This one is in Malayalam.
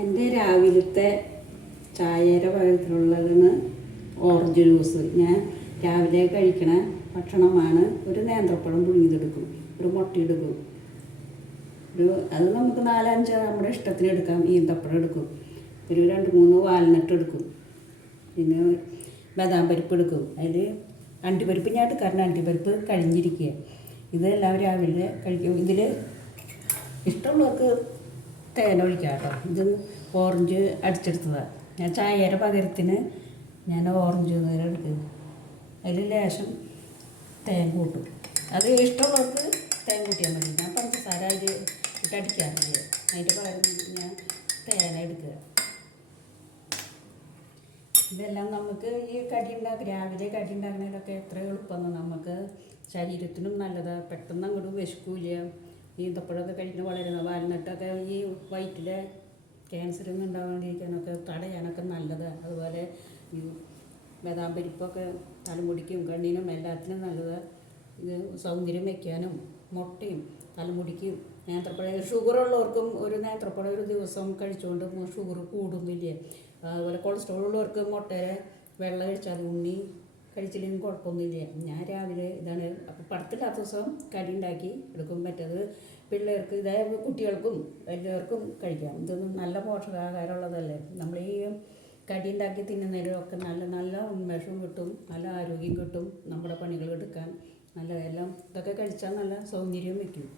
എൻ്റെ രാവിലത്തെ ചായയുടെ പകരത്തിലുള്ളതാണ് ഓറഞ്ച് ജ്യൂസ്. ഞാൻ രാവിലെ കഴിക്കണ ഭക്ഷണമാണ്. ഒരു നേന്ത്രപ്പഴം പുഴുങ്ങിയതെടുക്കും, ഒരു മുട്ടയെടുക്കും, അത് നമുക്ക് 4-5 നമ്മുടെ ഇഷ്ടത്തിന് എടുക്കാം. ഈന്തപ്പഴം എടുക്കും, ഒരു 2-3 വാൽനട്ട് എടുക്കും, പിന്നെ ബദാം പരിപ്പ് എടുക്കും. അതിൽ അണ്ടിപ്പരിപ്പ് ഞാൻ എടുക്കാറുണ്ട്. അണ്ടിപ്പരിപ്പ് കഴിഞ്ഞിരിക്കുക. ഇതെല്ലാം രാവിലെ കഴിക്കും. ഇതിൽ ഇഷ്ടമുള്ളവർക്ക് തേൻ ഒഴിക്കാം കേട്ടോ. ഇത് ഓറഞ്ച് അടിച്ചെടുത്തതാണ്. ഞാൻ ചായയുടെ പകരത്തിന് ഞാൻ ഓറഞ്ച് നേരം എടുക്കും. അതിൽ ലേശം തേൻ കൂട്ടും. അത് ഇഷ്ടമുള്ളവർക്ക് തേൻ കൂട്ടിയാൽ മതി. ഞാൻ പഞ്ചസാര അതിൽ ഇട്ടടിക്കാറില്ല. അതിൻ്റെ പകരം ഞാൻ തേന എടുക്കുക. ഇതെല്ലാം നമുക്ക് ഈ കടി ഉണ്ടാക്കുക, രാവിലെ കടി ഉണ്ടാക്കുന്നതിലൊക്കെ എത്ര എളുപ്പമെന്ന്. നമുക്ക് ശരീരത്തിനും നല്ലതാണ്. പെട്ടെന്ന് അങ്ങോട്ട് വിശക്കൂല. ഈന്തപ്പഴമൊക്കെ കഴിക്കുന്നത് വളരെ വാൽനട്ടൊക്കെ ഈ വയറ്റിലെ ക്യാൻസറൊന്നും ഉണ്ടാകാണ്ടിരിക്കാനൊക്കെ തടയാനൊക്കെ നല്ലതാണ്. അതുപോലെ ഈ ബദാം പരിപ്പൊക്കെ തലമുടിക്കും കണ്ണിനും എല്ലാത്തിനും നല്ലതാണ്. ഇത് സൗന്ദര്യം വയ്ക്കാനും മുട്ടയും തലമുടിക്കും. നേന്ത്രപ്പഴം ഷുഗറുള്ളവർക്കും ഒരു നേന്ത്രപ്പഴം ഒരു ദിവസം കഴിച്ചുകൊണ്ട് ഷുഗർ കൂടുന്നില്ല. അതുപോലെ കൊളസ്ട്രോൾ ഉള്ളവർക്ക് മുട്ടയുടെ വെള്ളം കഴിച്ചാൽ ഉണ്ണി കഴിച്ചില്ലെങ്കിൽ കുഴപ്പമൊന്നുമില്ല. ഞാൻ രാവിലെ ഇതാണ്. അപ്പോൾ പടത്തില്ലാത്ത ദിവസം കടി ഉണ്ടാക്കി എടുക്കും. മറ്റേത് പിള്ളേർക്ക്, ഇതായത് കുട്ടികൾക്കും എല്ലാവർക്കും കഴിക്കാം. ഇതൊന്നും നല്ല പോഷകാഹാരമുള്ളതല്ലേ. നമ്മൾ ഈ കടി ഉണ്ടാക്കി തിന്നുന്നതിലൊക്കെ നല്ല നല്ല ഉന്മേഷവും കിട്ടും, നല്ല ആരോഗ്യം കിട്ടും. നമ്മുടെ പണികൾ എടുക്കാൻ നല്ല എല്ലാം ഇതൊക്കെ കഴിച്ചാൽ നല്ല സൗന്ദര്യം വയ്ക്കും.